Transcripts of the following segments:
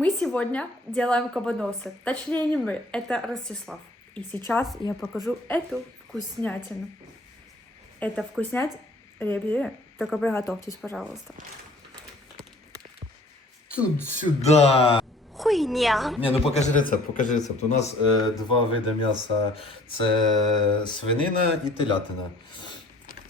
Мы сегодня делаем кабаносы. Точнее, не мы, это Ростислав. И сейчас я покажу эту вкуснятину. Это вкуснять ребята. Только приготовьтесь, пожалуйста. Тут сюди. Хуйня. Ні, ну покажи рецепт, покажи рецепт. У нас е, два види м'яса: це свинина і телятина.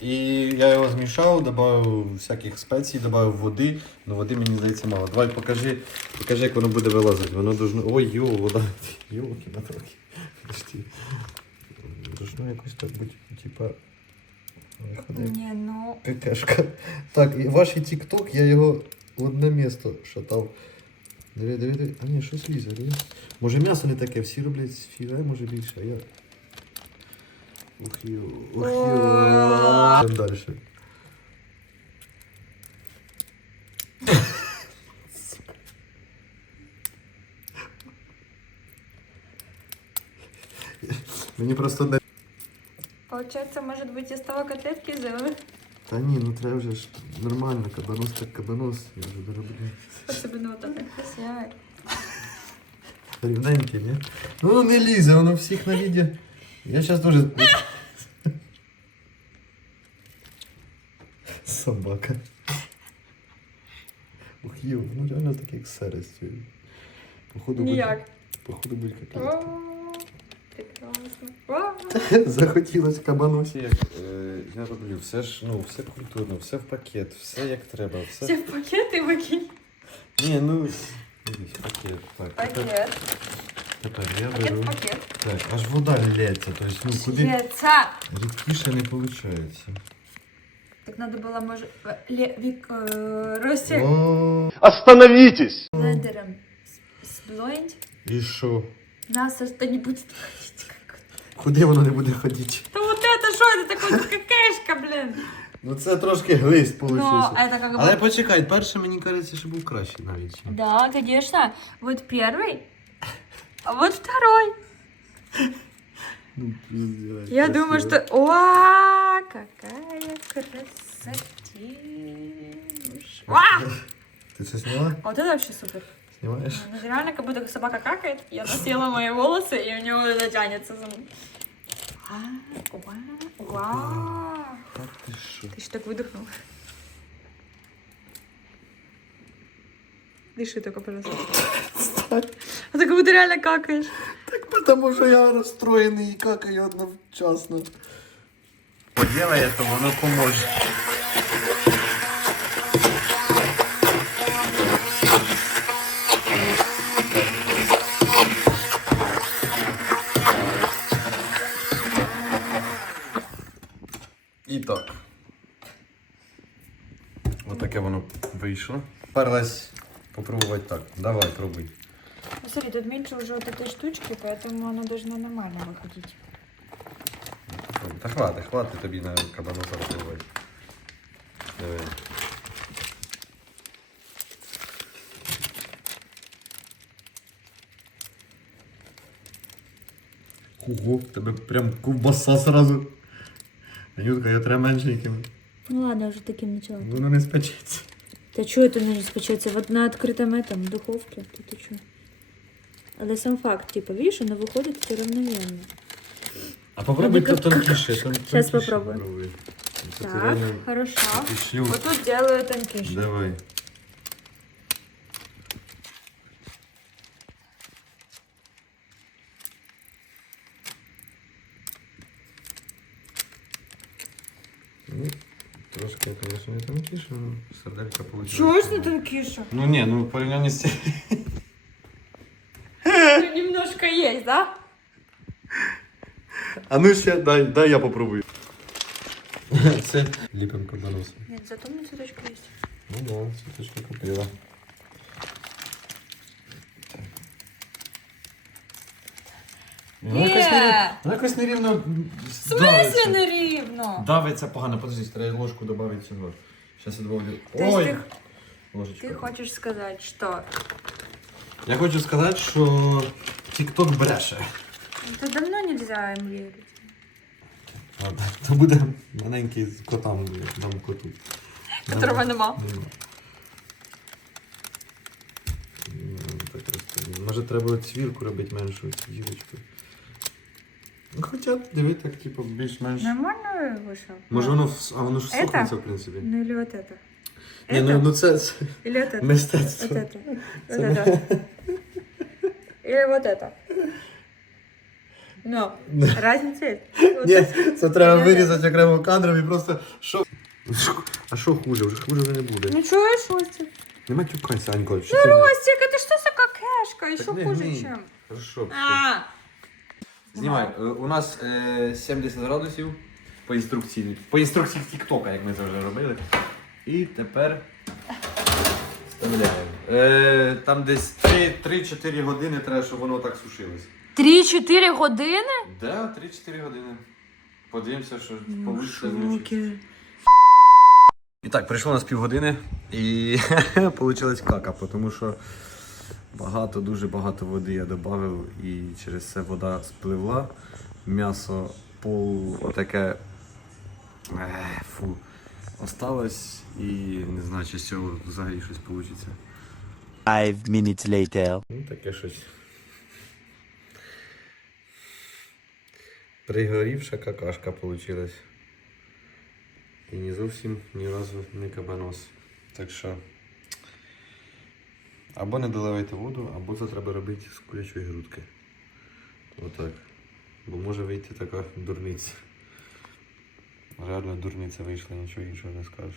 І я його змішав, додав всяких спецій, додав води. Ну води мені здається мало. Давай покажи, покажи, як воно буде вилазити. Воно должно. Ой, йо, вода. Йолки на трохи. Подожди. Должно якось так бути, типа. Не, ну... Какашка. Так, і ваш тік-ток, я його в одне місто шатав. Диви, диви, диви. А ні, щось лізе, диви. Може м'ясо не таке, всі роблять філе, може більше, а я. Ух йо, ух йо. Йдемо далі. Мені просто не. Получается, может быть, из того котлетки сделали? Та ні, ну треба вже ж нормально, кабанос так кабанос, я вже дороблю. Особенно вот это красивое. Рівненький, ні? Ну воно не лізе, воно всіх на відео. Я зараз дуже. Собака. Ух, йо, ну реально таке як сересть. Походу будь- Ніяк. Походу будь. О, прекрасно. Вау. Захотілось кабаносі. Як, е, я роблю все ж, ну, все культурно, все в пакет, все як треба, все. Все в пакеты выкинь. Ні, ну. Дивись, пакет. Так, тепер, Пакет. тепер я Пакет, беру. пакет. Так, аж вода лється, тобто, ну куди Яйца. рідкіше не виходить. Так надо было, может, э, ле, вик, э, Росте О, Остановитесь! блендером с- сблоить. і що? Мясо что не будет ходить. Как... Куди воно не буде ходити? Да вот это что? Это такой какашка, блин. Ну це трошки глист Но вийшов. это как бы... Але почекай, перший мені кажеться, що був кращий навіть. Да, конечно. Вот первый, а вот второй. Ну, пиздец, Я красиво. думаю, что... О, какая красотища. Ва! Ти це зняла? Вот это вообще супер. Знімаєш? Ну, реально, как будто собака какает, и она съела мои волосы, и у него это тянется мной. А, Вау, вау. Ти що? Ты что так выдохнул? Дыши только, пожалуйста. А ты как будто реально какаешь. Так тому що я розстроєний і какаю одночасно. Поділає, то воно поможе. І так. Отаке воно вийшло. Перлась попробувати так. Давай, пробуй. Ну, смотри, тут меньше уже вот этой штучки, поэтому оно должно нормально выходить. Та хвати, хвати тобі на кабаноса пробувати. Диви. Ого, в тебе прям ковбаса сразу. Анютка, я треба меншеньким. Ну ладно, уже таким начала. Воно не спечеться. Да что это не распечется? Вот на открытом этом, духовке, тут ты что? Але сам факт, типа, видишь, оно выходит все равномерно. А попробуй Ну, как- тонкіше. как- тон- Щас тонкіше попробую. попробуй. Це Так, реально хорошо. пішлю. Вот тут делаю тонкише. Давай. Ну, трошки, конечно, не тонкіше, але сарделька получилась. Чего ж не тонкише? Ну не, ну в порівнянні з цим Ну, немножко есть, да? А ну ще дай, дай я попробую. Це ліпим кабаноса. Нет, зато у меня цветочка есть. Ну да, цветочка купила. Ну, якось не, Ні. ну, якось нерівно В смысле неривно? Давиться погано, подожди, треба ложку додати цього. Зараз я добавлю. То есть Ой! ты, Ложечка. ты хочешь сказать, что Я хочу сказати, що TikTok бреше. это давно нельзя им верить? Ладно, то буде маленький з котам, як дам коту. Которого нема. Нема. Ну, так Може треба цвірку робити меншу цю дірочку. Ну, хоча диви так, типу, більш-менш. Нормально вышел? Може воно вс- а воно ж Это? сохнеться, в принципі. Ну или вот это? Ні, Это? ну, ну це, це Или вот это? Вот мистецтво. это. Вот это. Или вот это. Ну, разница есть. Вот Ні, это. це треба Ні. вирізати окремо кадром і просто. Що? А що хуже? Вже хуже вже не буде. Ну чуешь, Ростик? Не матюкайся, Анько. Що Ну, ти не- Ростик, это что за какашка? Еще Так не хуже, гни. чем. Хорошо. все. А, Знімай. Е, У нас е, 70 градусів по інструкції. По інструкції Тіктока, як ми це вже робили. І тепер вставляємо. Е, там десь 3-4 години треба, щоб воно так сушилось. 3-4 години? Да, 3-4 години. Подивимося, що Ну, І так, прийшло нас півгодини і вийшла кака, тому що багато, дуже багато води я додав і через це вода спливла. М'ясо пол отаке е, фу, осталось і не знаю, чи з цього взагалі щось вийде. Five minutes later. Ну, таке щось. Пригорівша какашка вийшла. І не зовсім ні разу не кабанос. Так що. Або не доливайте воду, або це треба робити з курячої грудки. Отак. Бо може вийти така дурниця. Реально дурниця вийшла, нічого іншого не скажеш.